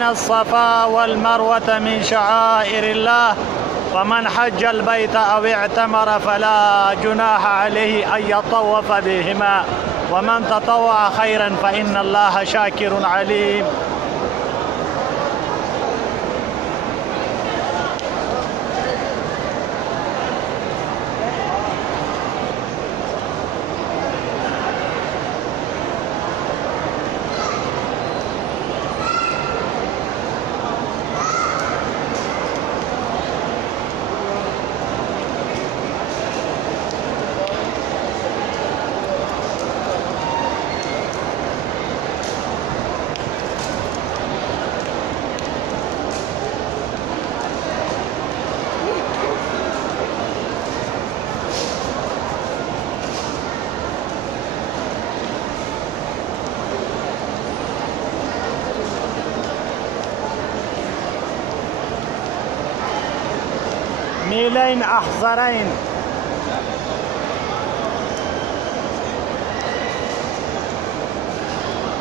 إن الصفا والمروة من شعائر الله، فمن حج البيت أو اعتمر فلا جناح عليه أن يطوف بهما، ومن تطوع خيرا فإن الله شاكر عليم. ميلين أحزرين.